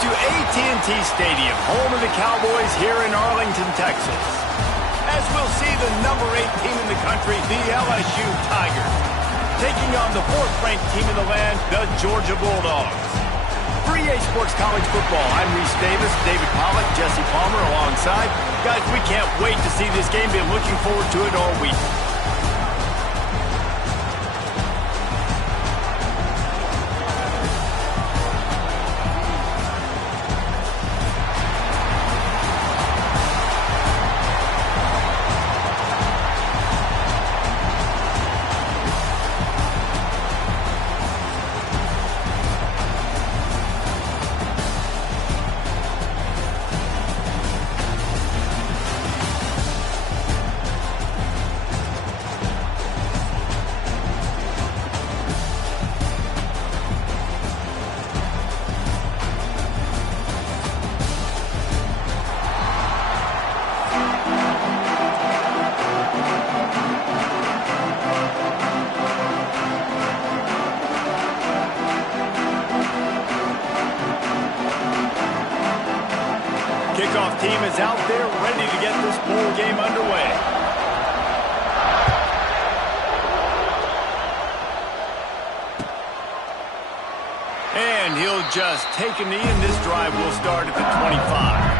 to AT&T Stadium, home of the Cowboys here in Arlington, Texas. As we'll see the number 8 team in the country, the LSU Tigers, taking on the 4th-ranked team in the land, the Georgia Bulldogs. For EA Sports College Football, I'm Reese Davis, David Pollack, Jesse Palmer alongside. Guys, we can't wait to see this game. Been looking forward to it all week. Kickoff team is out there ready to get this bowl game underway. And he'll just take a knee, and this drive will start at the 25.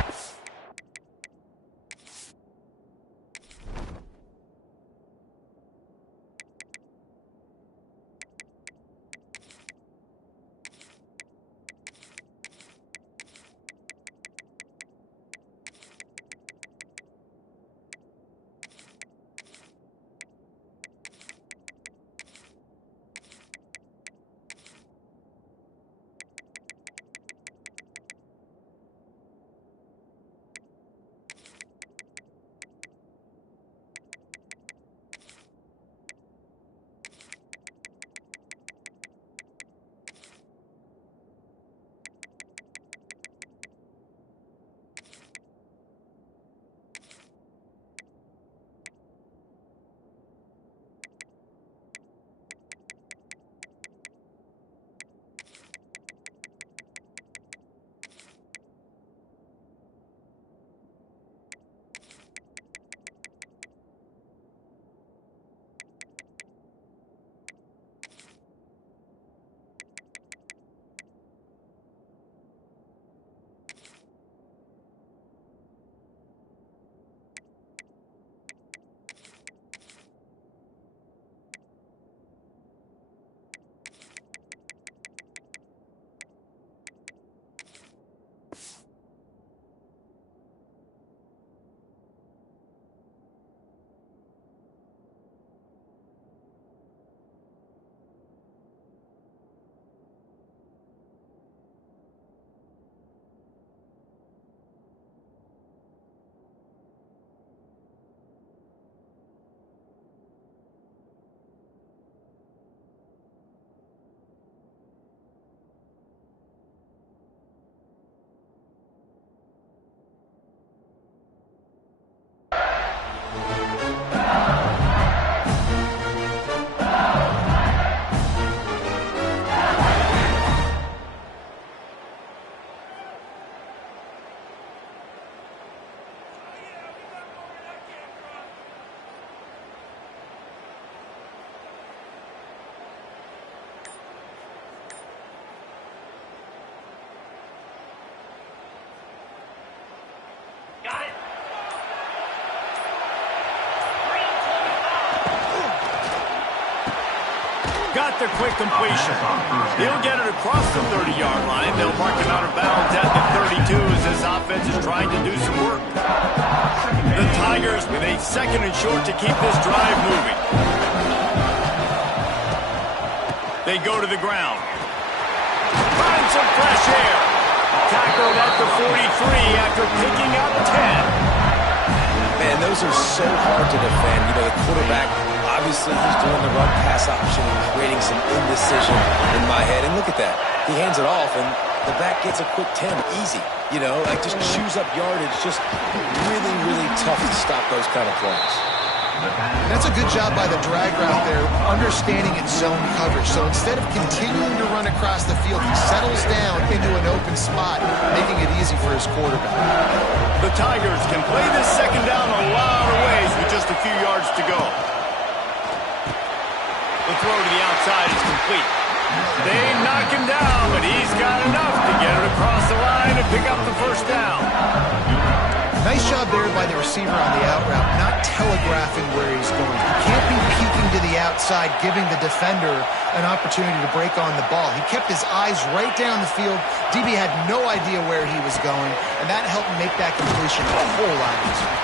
Got the quick completion. He'll get it across the 30-yard line. They'll mark him out of bounds at the 32 as this offense is trying to do some work. The Tigers with a 2nd and short to keep this drive moving. They go to the ground. Find some fresh air. Tackled at the 43 after picking up 10. Man, those are so hard to defend. You know, the quarterback, obviously he's doing the run-pass option and creating some indecision in my head. And look at that. He hands it off, and the back gets a quick 10. Easy. You know, like just chews up yardage. Just really, really tough to stop those kind of plays. That's a good job by the drag route there, understanding its zone coverage. So instead of continuing to run across the field, he settles down into an open spot, making it easy for his quarterback. The Tigers can play this second down a lot of ways with just a few yards to go. The throw to the outside is complete. They knock him down, but he's got enough to get it across the line and pick up the first down. Nice job there by the receiver on the out route, not telegraphing where he's going. He can't be peeking to the outside, giving the defender an opportunity to break on the ball. He kept his eyes right down the field. DB had no idea where he was going, and that helped make that completion a whole lot easier.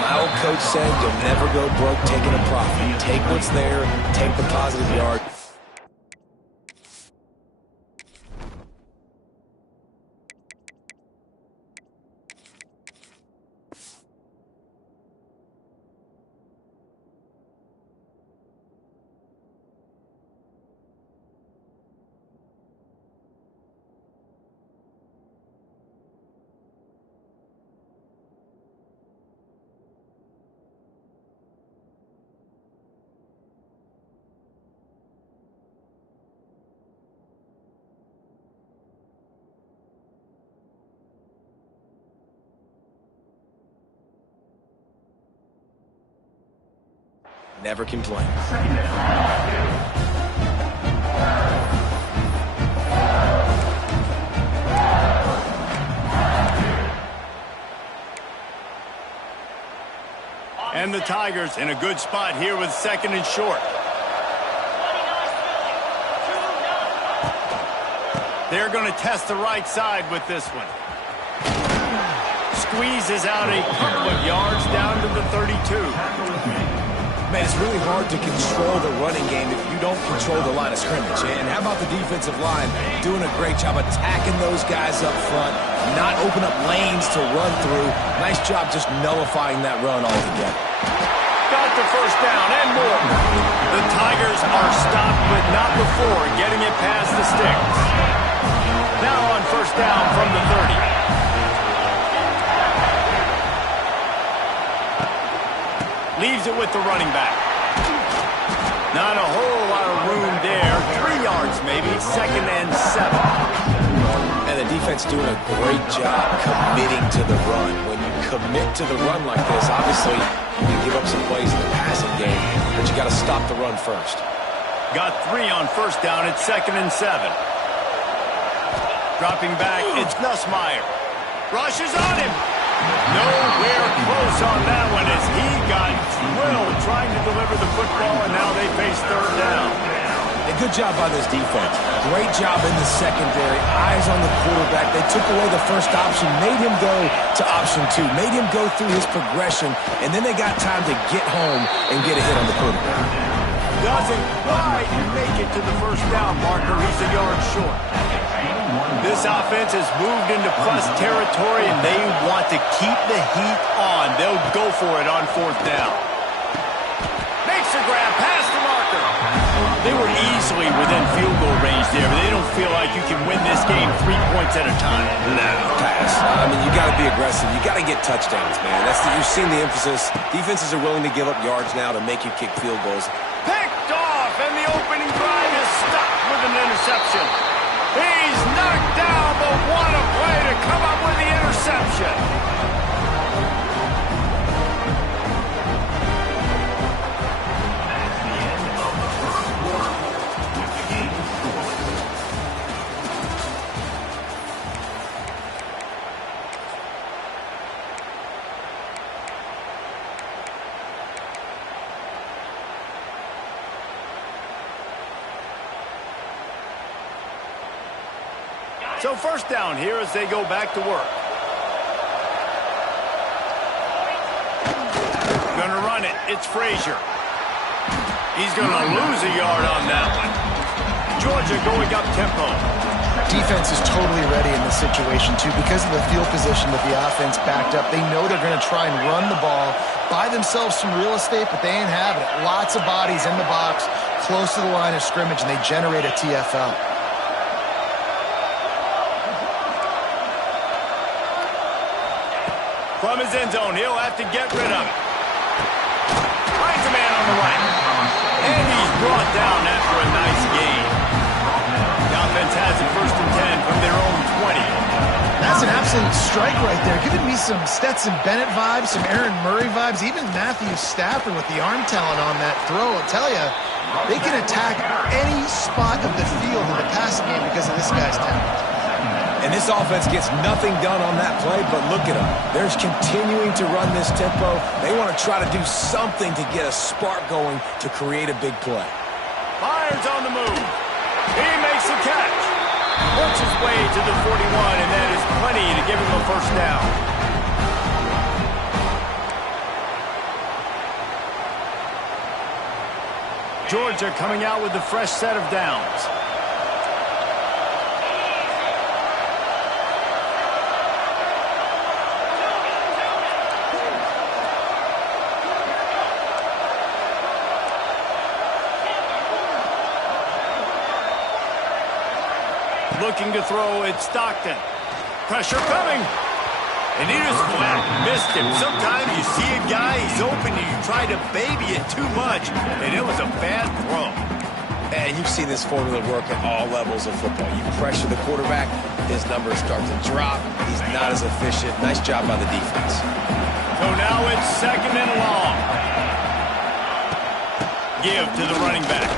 My old coach said you'll never go broke taking a profit. Take what's there, take the positive yard. Never complain. And the Tigers in a good spot here with second and short. They're going to test the right side with this one. Squeezes out a couple of yards down to the 32. Man, it's really hard to control the running game if you don't control the line of scrimmage. And how about the defensive line doing a great job attacking those guys up front, not open up lanes to run through. Nice job just nullifying that run altogether. Got the first down and more. The Tigers are stopped, but not before getting it past the sticks. Now on first down from the 30. Leaves it with the running back. Not a whole lot of room there. 3 yards maybe, second and 7. And the defense doing a great job committing to the run. When you commit to the run like this, obviously you can give up some plays in the passing game, but you got to stop the run first. Got 3 on first down at second and 7. Dropping back, it's Nussmeier. Rushes on him. Nowhere close on that one as he got drilled trying to deliver the football, and now they face third down. A good job by this defense. Great job in the secondary. Eyes on the quarterback. They took away the first option, made him go to option 2, made him go through his progression, and then they got time to get home and get a hit on the quarterback. Doesn't quite make it to the first down marker. He's a yard short. This offense has moved into plus territory, and they want to keep the heat on. They'll go for it on fourth down. Makes a grab past the marker. They were easily within field goal range there, but they don't feel like you can win this game 3 points at a time. No, pass. I mean, you got to be aggressive. You got to get touchdowns, man. You've seen the emphasis. Defenses are willing to give up yards now to make you kick field goals. Picked off, and the opening drive is stopped with an interception. He's knocked down, but what a play to come up with the interception. So first down here as they go back to work. Gonna run it. It's Frazier. He's gonna lose a yard on that one. Georgia going up tempo. Defense is totally ready in this situation, too. Because of the field position that the offense backed up, they know they're going to try and run the ball, buy themselves some real estate, but they ain't having it. Lots of bodies in the box, close to the line of scrimmage, and they generate a TFL. From his end zone, he'll have to get rid of it. brought down after a nice gain. The offense has it 1st and 10 from their own 20. That's an absolute strike right there, giving me some Stetson Bennett vibes, some Aaron Murray vibes, even Matthew Stafford with the arm talent on that throw. I'll tell you, they can attack any spot of the field in the passing game because of this guy's talent. And this offense gets nothing done on that play, but look at them. They're continuing to run this tempo. They want to try to do something to get a spark going to create a big play. Byers on the move. He makes a catch. Works his way to the 41, and that is plenty to give him a first down. Georgia coming out with a fresh set of downs. Looking to throw, it's Stockton. Pressure coming. And he just flat missed him. Sometimes you see a guy, he's open, and you try to baby it too much, and it was a bad throw. And you've seen this formula work at all levels of football. You pressure the quarterback, his numbers start to drop. He's not as efficient. Nice job by the defense. So now it's 2nd and long. Give to the running back.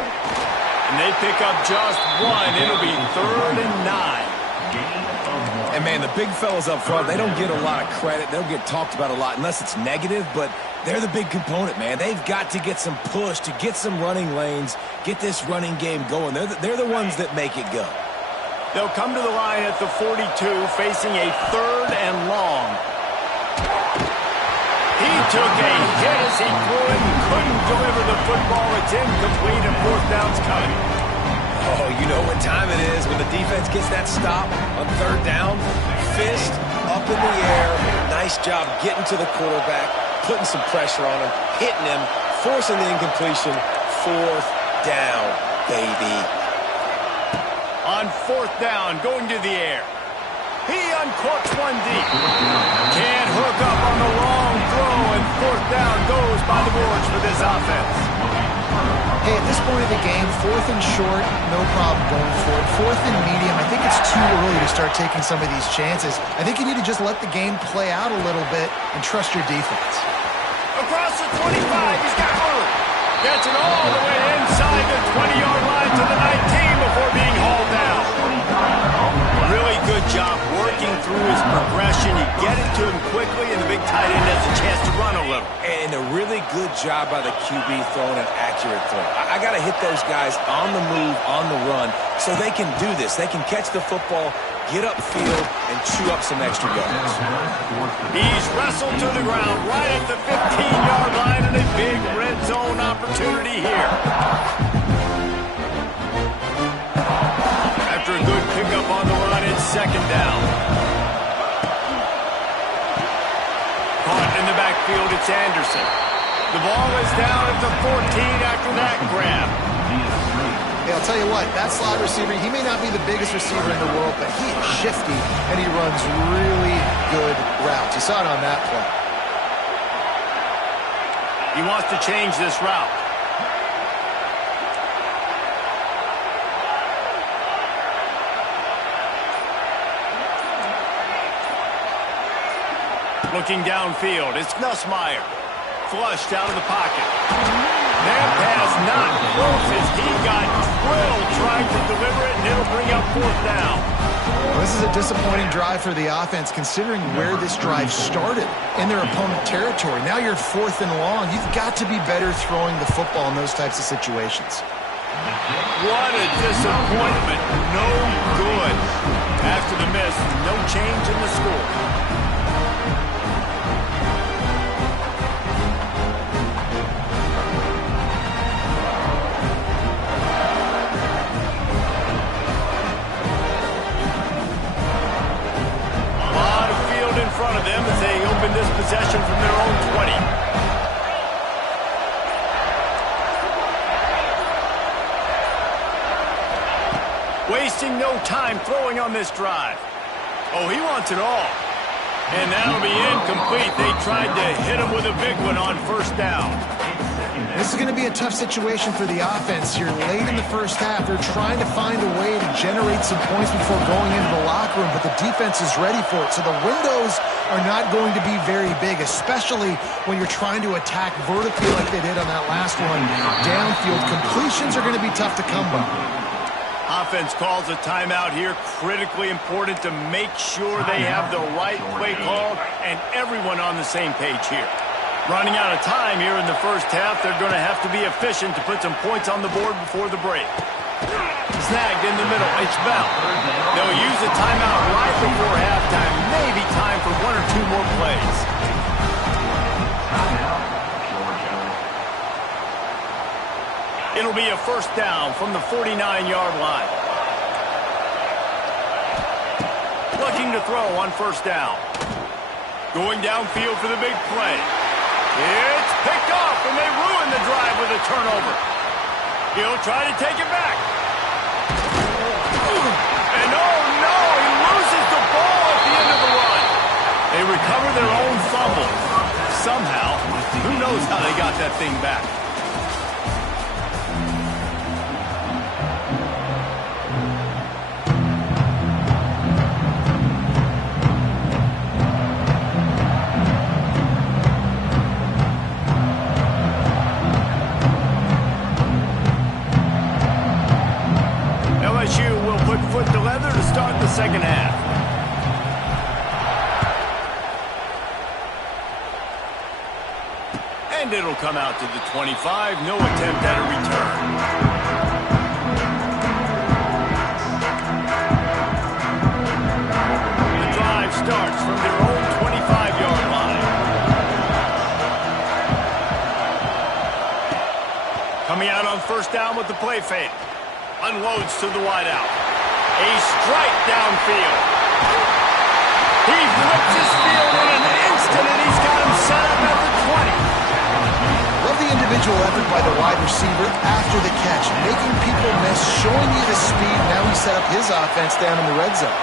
And they pick up just one. It'll be 3rd and 9. And, man, the big fellas up front, they don't get a lot of credit. They don't get talked about a lot unless it's negative, but they're the big component, man. They've got to get some push, to get some running lanes, get this running game going. They're the ones that make it go. They'll come to the line at the 42, facing a 3rd and long. He took a hit as he threw it and couldn't deliver the football. It's incomplete and 4th down's coming. Oh, you know what time it is when the defense gets that stop on 3rd down. Fist up in the air. Nice job getting to the quarterback, putting some pressure on him, hitting him, forcing the incompletion. 4th down, baby. On 4th down, going to the air. He uncorks one deep. Can't hook up on the long throw, and 4th down goes by the boards for this offense. Hey, at this point of the game, 4th and short, no problem going for it. 4th and medium, I think it's too early to start taking some of these chances. I think you need to just let the game play out a little bit and trust your defense. Across the 25, he's got room. Gets it all the way inside the 20-yard line to the 19 before being hauled down. Really good job working through his progression. You get it to him quickly, and the big tight end has a chance to run a little. And a really good job by the QB throwing an accurate throw. I got to hit those guys on the move, on the run, so they can do this. They can catch the football, get upfield, and chew up some extra yards. He's wrestled to the ground right at the 15-yard line, and a big red zone opportunity here. After a good pickup on the run, it's 2nd down. Caught in the backfield, it's Anderson. The ball is down at the 14 after that grab. Hey, I'll tell you what, that slot receiver, he may not be the biggest receiver in the world, but he is shifty, and he runs really good routes. You saw it on that play. He wants to change this route. Looking downfield, it's Nussmeier. Flushed out of the pocket. That pass not close as he got drilled trying to deliver it, and it'll bring up 4th down. Well, this is a disappointing drive for the offense, considering where this drive started, in their opponent territory. Now you're 4th and long. You've got to be better throwing the football in those types of situations. What a disappointment. No good. After the miss, no change in the score. Front of them as they open this possession from their own 20. Wasting no time throwing on this drive. Oh, he wants it all. And that'll be incomplete. They tried to hit him with a big one on 1st down. This is going to be a tough situation for the offense here. Late in the first half, they're trying to find a way to generate some points before going into the locker room, but the defense is ready for it. So the windows are not going to be very big, especially when you're trying to attack vertically like they did on that last one. Downfield completions are going to be tough to come by. Offense calls a timeout here. Critically important to make sure they have the right play call and everyone on the same page here. Running out of time here in the first half, they're going to have to be efficient to put some points on the board before the break. Snagged in the middle. It's Bell. They'll use a timeout right before halftime. Maybe time for one or two more plays. It'll be a first down from the 49-yard line. Looking to throw on first down. Going downfield for the big play. It's picked off, and they ruin the drive with a turnover. He'll try to take it back. And oh no, he loses the ball at the end of the run. They recover their own fumble. Somehow, who knows how they got that thing back. LSU will put foot to leather to start the second half. And it'll come out to the 25. No attempt at a return. The drive starts from their own 25-yard line. Coming out on first down with the play fake. Unloads to the wideout. A strike downfield. He flips his field in an instant, and he's got him set up at the 20. Love the individual effort by the wide receiver after the catch, making people miss, showing you the speed. Now he set up his offense down in the red zone.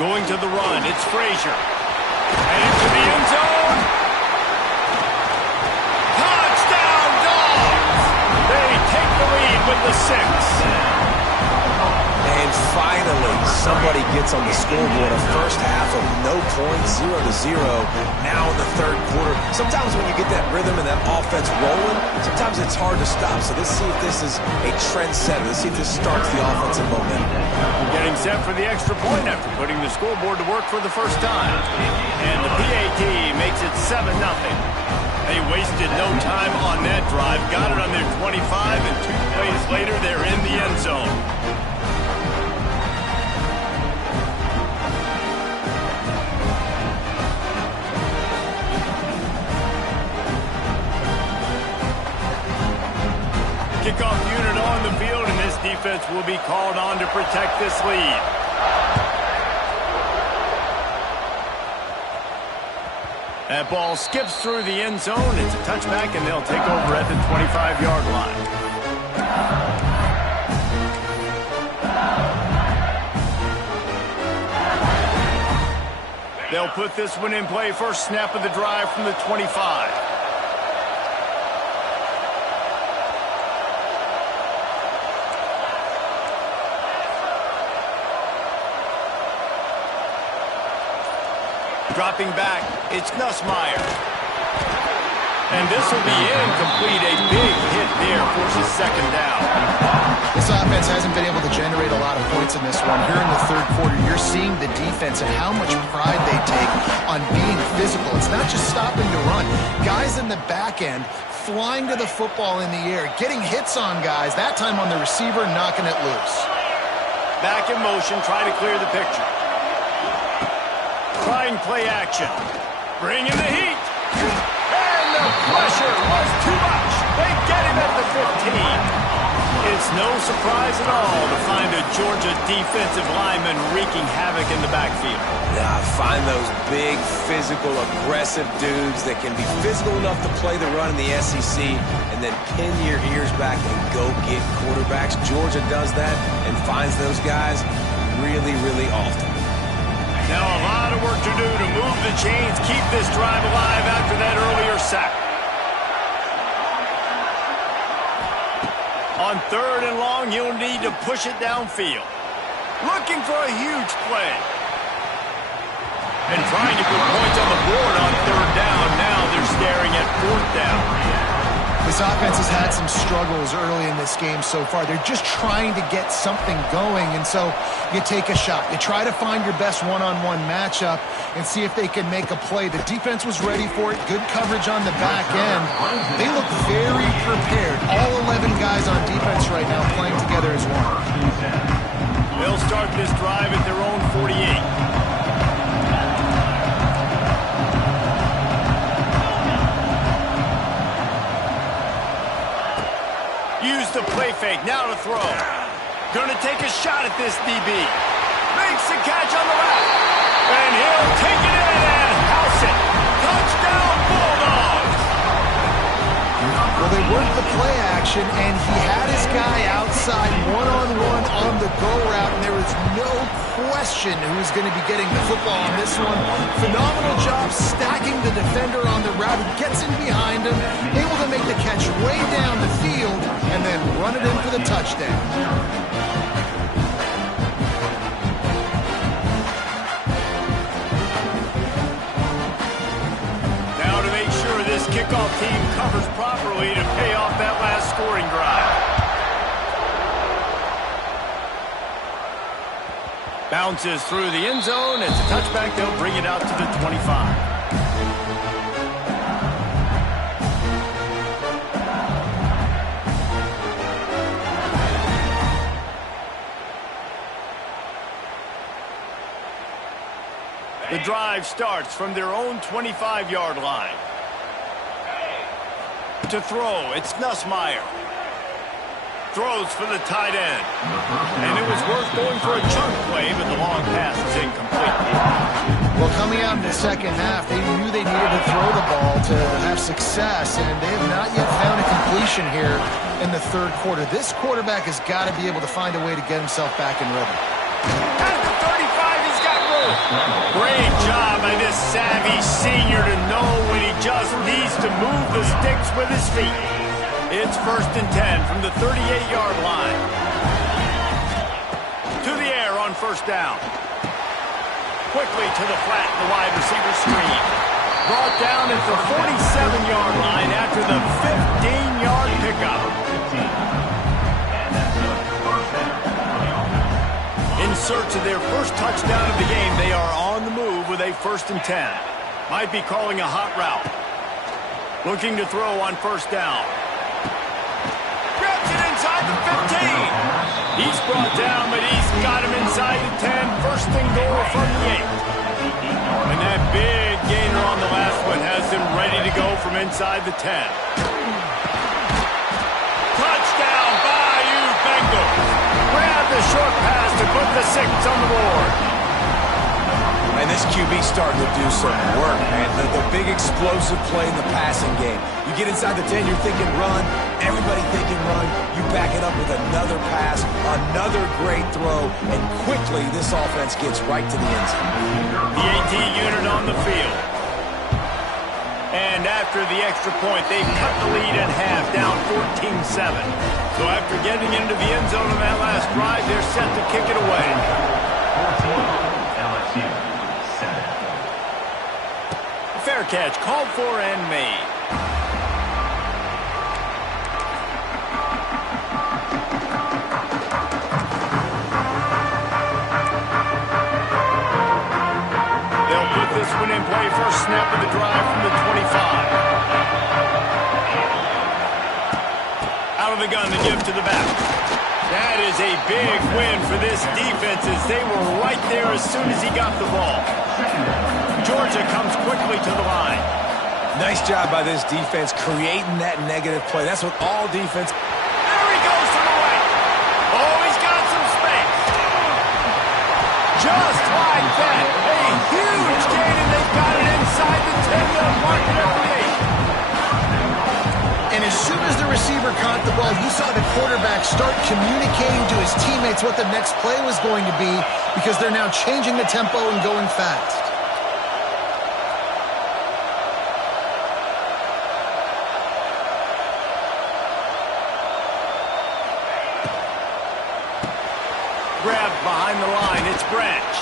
Going to the run, it's Frazier. And into the end zone. Touchdown, Dogs! They take the lead with the 6. And finally, somebody gets on the scoreboard. A first half of no points, 0-0. Now in the third quarter. Sometimes when you get that rhythm and that offense rolling, sometimes it's hard to stop. So let's see if this is a trend setter. Let's see if this starts the offensive momentum. Getting set for the extra point after putting the scoreboard to work for the first time. And the PAT makes it 7-0. They wasted no time on that drive. Got it on their 25, and 2 plays later, they're in the end zone. Kickoff unit on the field, and this defense will be called on to protect this lead. That ball skips through the end zone. It's a touchback, and they'll take over at the 25-yard line. They'll put this one in play. First snap of the drive from the 25. Dropping back, it's Nussmeier. And this will be incomplete. A big hit there forces second down. This offense hasn't been able to generate a lot of points in this one. Here in the third quarter, you're seeing the defense and how much pride they take on being physical. It's not just stopping to run. Guys in the back end flying to the football in the air, getting hits on guys, that time on the receiver, knocking it loose. Back in motion, trying to clear the picture. Trying play action. Bring in the heat. And the pressure was too much. They get him at the 15. It's no surprise at all to find a Georgia defensive lineman wreaking havoc in the backfield. Yeah, find those big, physical, aggressive dudes that can be physical enough to play the run in the SEC and then pin your ears back and go get quarterbacks. Georgia does that and finds those guys really, really often. Now a lot of work to do to move the chains, keep this drive alive after that earlier sack. On 3rd and long, he'll need to push it downfield. Looking for a huge play. And trying to put points on the board on 3rd down. Now they're staring at 4th down. This offense has had some struggles early in this game so far. They're just trying to get something going, and so you take a shot. You try to find your best one-on-one matchup and see if they can make a play. The defense was ready for it. Good coverage on the back end. They look very prepared. All 11 guys on defense right now playing together as one. They'll start this drive at their own 48. Use the play fake, now to throw. Gonna take a shot at this DB. Makes the catch on the left. And he'll take it in and house it. Touchdown, Bulldogs! Well, they worked the play action, and he had his guy outside one-on-one on the go route, and there was no question who's going to be getting the football on this one. Phenomenal job stacking the defender on the route. He gets in behind him, able to make the catch way down the field, and then run it in for the touchdown. This kickoff team covers properly to pay off that last scoring drive. Bounces through the end zone. It's a touchback. They'll bring it out to the 25. The drive starts from their own 25-yard line. To throw, it's Nussmeier. Throws for the tight end. And it was worth going for a chunk play, but the long pass is incomplete. Well, coming out in the second half, they knew they needed to throw the ball to have success, and they have not yet found a completion here in the 3rd quarter. This quarterback has got to be able to find a way to get himself back in rhythm. At the 35, he's got room. Great job by this savvy senior to know when he just needs to move the sticks with his feet. It's 1st and 10 from the 38-yard line. To the air on 1st down. Quickly to the flat, the wide receiver screen. Brought down at the 47-yard line after the 15-yard pickup. In search of their first touchdown of the game, they are on the move with a 1st and 10. Might be calling a hot route. Looking to throw on 1st down. Grabs it inside the 15. He's brought down, but he's got him inside the 10. 1st and goal from the 8. And that big gainer on the last one has him ready to go from inside the 10. Touchdown, Bayou Bengals. Grab the short pass to put the 6 on the board. And this QB's starting to do some work, man. The big explosive play in the passing game. You get inside the 10, you're thinking run. Everybody thinking run. You back it up with another pass, another great throw, and quickly this offense gets right to the end zone. The AT unit on the field. And after the extra point, they've cut the lead in half, down 14-7. So after getting into the end zone on that last drive, they're set to kick it away. Fair catch, called for and made. They'll put this one in play. First snap of the drive from the 25. Out of the gun, the give to the back. That is a big win for this defense as they were right there as soon as he got the ball. Georgia comes quickly to the line. Nice job by this defense creating that negative play. That's what all defense... There he goes to the right. Oh, he's got some space. Just like that. A huge gain, and they've got it inside the 10-yard mark at every 8. And as soon as the receiver caught the ball, you saw the quarterback start communicating to his teammates what the next play was going to be because they're now changing the tempo and going fast. Grabbed behind the line, it's Branch.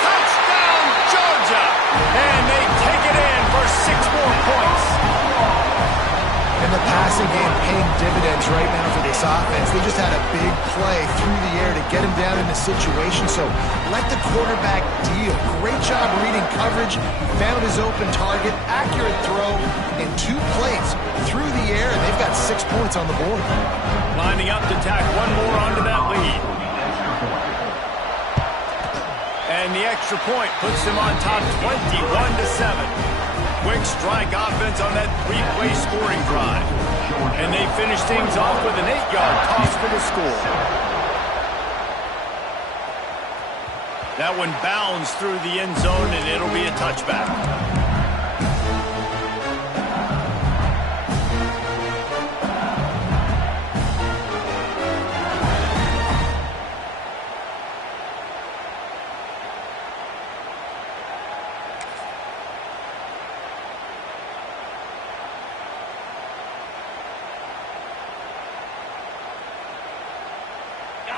Touchdown, Georgia! And they take it in for 6 more points. And the passing game paying dividends right now for this offense. They just had a big play through the air to get him down in the situation. So let the quarterback deal. Great job reading coverage. Found his open target. Accurate throw. And 2 plays through the air. And they've got 6 points on the board. Lining up to tack one more onto that lead. And the extra point puts them on top 21-7. Quick strike offense on that 3-play scoring drive. And they finish things off with an 8-yard toss for the score. That one bounds through the end zone, and it'll be a touchback.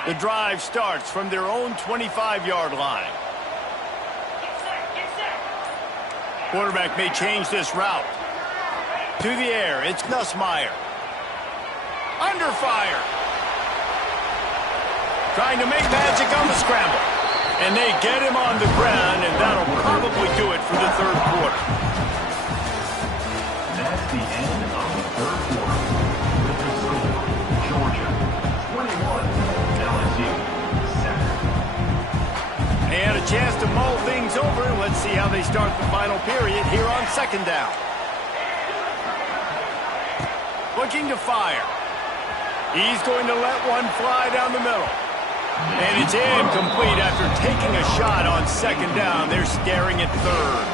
The drive starts from their own 25-yard line. Quarterback may change this route. To the air, it's Nussmeier. Under fire. Trying to make magic on the scramble. And they get him on the ground, and that'll probably do it for the third quarter. That's the end of the third quarter. With the score, Georgia 21. They had a chance to mull things over. Let's see how they start the final period here on second down. Looking to fire. He's going to let one fly down the middle. And it's incomplete after taking a shot on second down. They're staring at third.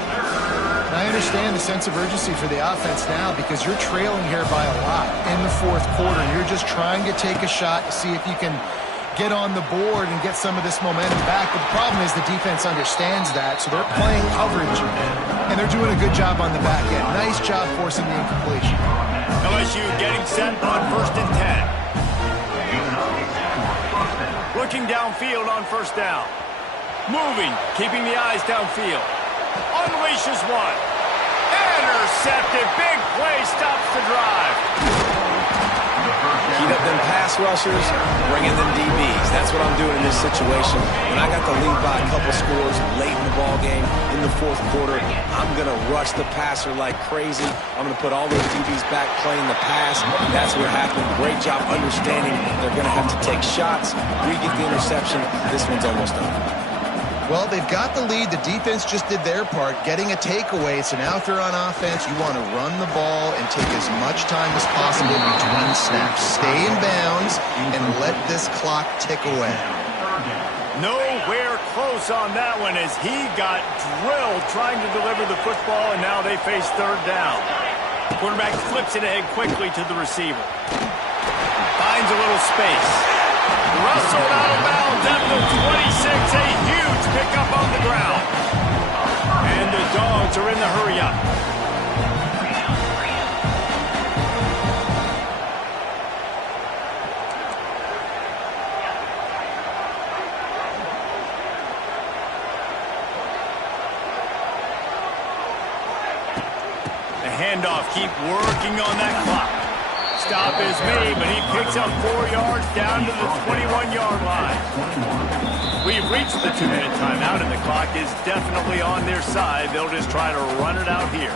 I understand the sense of urgency for the offense now because you're trailing here by a lot in the fourth quarter. You're just trying to take a shot to see if you can get on the board and get some of this momentum back. But the problem is the defense understands that, so they're playing coverage, and they're doing a good job on the back end. Nice job forcing the incompletion. LSU getting set on 1st and 10. Looking downfield on first down. Moving, keeping the eyes downfield. Unleashes one. Intercepted. Big play stops the drive. Heat up them pass rushers, bring in them DBs. That's what I'm doing in this situation. When I got the lead by a couple scores late in the ball game, in the fourth quarter, I'm going to rush the passer like crazy. I'm going to put all those DBs back playing the pass. That's what happened. Great job understanding they're going to have to take shots. We get the interception. This one's almost done. Well, they've got the lead. The defense just did their part, getting a takeaway. So now if they're on offense, you want to run the ball and take as much time as possible between snaps. Stay in bounds and let this clock tick away. Nowhere close on that one as he got drilled trying to deliver the football, and now they face third down. Quarterback flips it ahead quickly to the receiver. Finds a little space. Rustled out of bounds at the 26. A huge pickup on the ground. And the Dogs are in the hurry-up. The handoff, keep working on that clock. Stop is made, but he picks up 4 yards down to the 21-yard line. We've reached the 2-minute timeout, and the clock is definitely on their side. They'll just try to run it out here.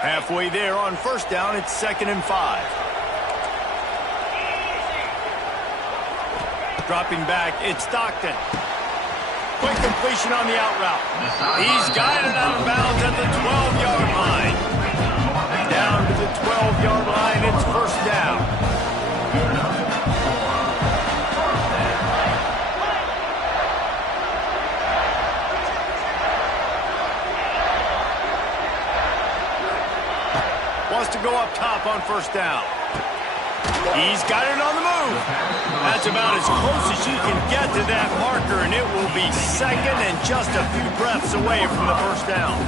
Halfway there on first down, it's 2nd and 5. Dropping back, it's Stockton. Quick completion on the out route. He's got it out of bounds at the 12-yard line. Down to the 12-yard line, it's first down. wants to go up top on first down. He's got it on the move. That's about as close as you can get to that marker, and it will be second and just a few breaths away from the first down.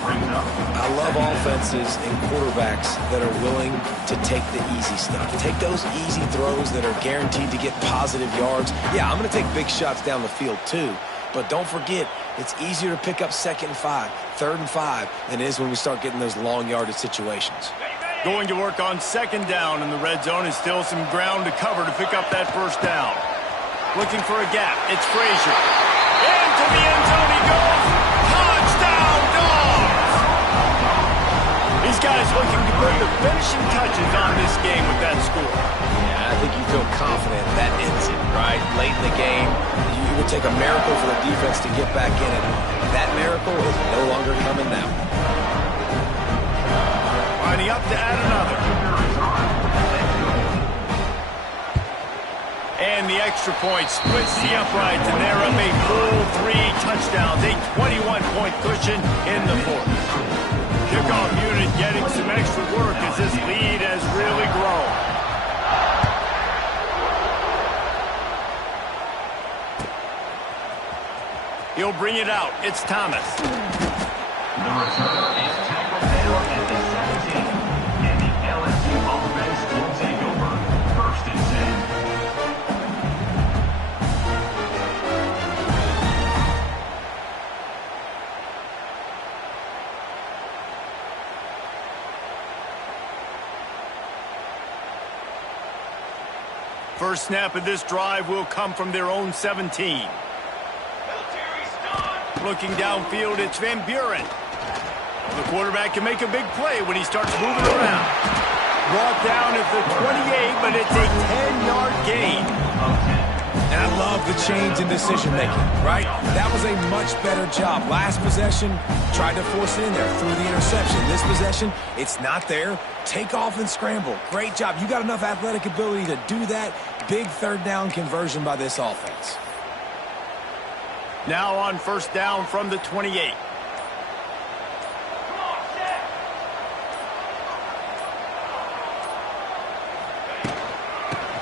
I love offenses and quarterbacks that are willing to take the easy stuff. Take those easy throws that are guaranteed to get positive yards. Yeah, I'm going to take big shots down the field too, but don't forget, it's easier to pick up 2nd and 5, 3rd and 5 than it is when we start getting those long yardage situations. Going to work on 2nd down in the red zone is still some ground to cover to pick up that first down. Looking for a gap. It's Frazier. Into the end zone he goes. Touchdown, Dogs! These guys looking to put the finishing touches on this game with that score. Yeah, I think you feel confident that ends it, right? Late in the game, it would take a miracle for the defense to get back in it. That miracle is no longer coming now. Lining up to add another. And the extra point splits the uprights, and they're up a full 3 touchdowns, a 21-point cushion in the fourth. Kickoff unit getting some extra work as this lead has really grown. He'll bring it out. It's Thomas. The returner is tackled there at the 17, and the LSU offense will take over. 1st and 10. First snap of this drive will come from their own 17. Looking downfield, it's Van Buren. The quarterback can make a big play when he starts moving around. Brought down at the 28, but it's a 10-yard gain. And I love the change in decision-making, right? That was a much better job. Last possession, tried to force it in there, threw the interception. This possession, it's not there. Take off and scramble. Great job. You got enough athletic ability to do that. Big 3rd down conversion by this offense. Now on first down from the 28.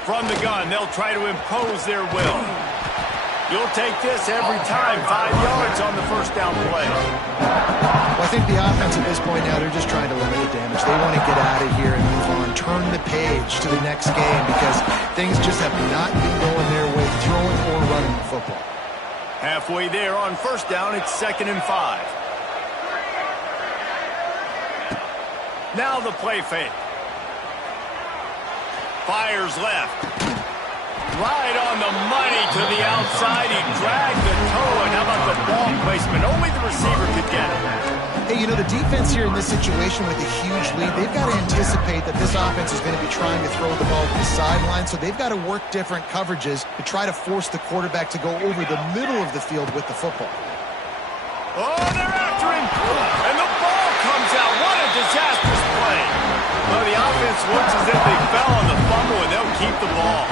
From the gun, they'll try to impose their will. You'll take this every time. 5 yards on the first down play. Well, I think the offense at this point now, they're just trying to limit the damage. They want to get out of here and move on, turn the page to the next game because things just have not been going their way, throwing or running the football. Halfway there on first down, it's 2nd and 5. Now the play fake. Fires left. Right on the money to the outside. He dragged the toe, and how about the ball placement? Only the receiver could get it. Hey, you know, the defense here in this situation with a huge lead, they've got to anticipate that this offense is going to be trying to throw the ball to the sideline, so they've got to work different coverages to try to force the quarterback to go over the middle of the field with the football. Oh, they're after him, and the ball comes out. What a disastrous play. Well, the offense looks as if they fell on the fumble, and they'll keep the ball.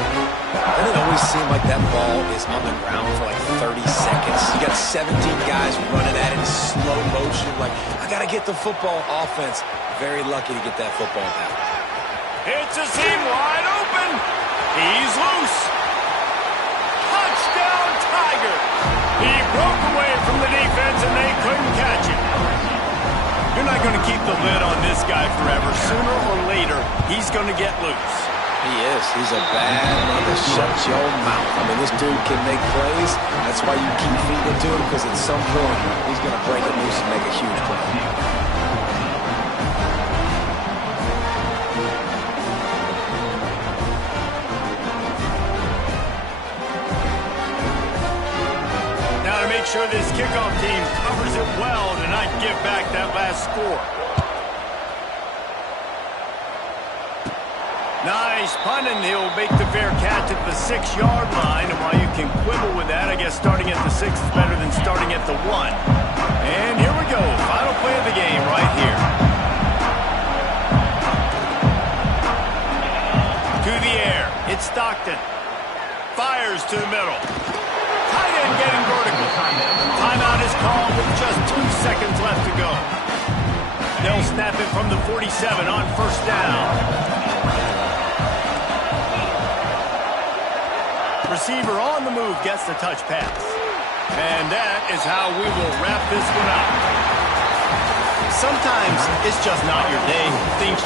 Doesn't it always seem like that ball is on the ground for like 30 seconds? You got 17 guys running at it in slow motion. Like, I got to get the football. Offense, very lucky to get that football back. It's a seam wide open. He's loose. Touchdown, Tigers. He broke away from the defense, and they couldn't catch him. You're not going to keep the lid on this guy forever. Sooner or later, he's going to get loose. He is. He's a bad man to shut your mouth. I mean, this dude can make plays. That's why you keep feeding it to him, because at some point, he's going to break it loose and make a huge play. Now to make sure this kickoff team covers it well to not give back that last score. Nice punt, and he'll make the fair catch at the 6-yard line. And while you can quibble with that, I guess starting at the 6 is better than starting at the 1. And here we go. Final play of the game right here. To the air. It's Stockton. Fires to the middle. Tight end getting vertical. Timeout is called with just 2 seconds left to go. They'll snap it from the 47 on first down. Receiver on the move gets the touch pass. And that is how we will wrap this one up. Sometimes it's just not your day. Things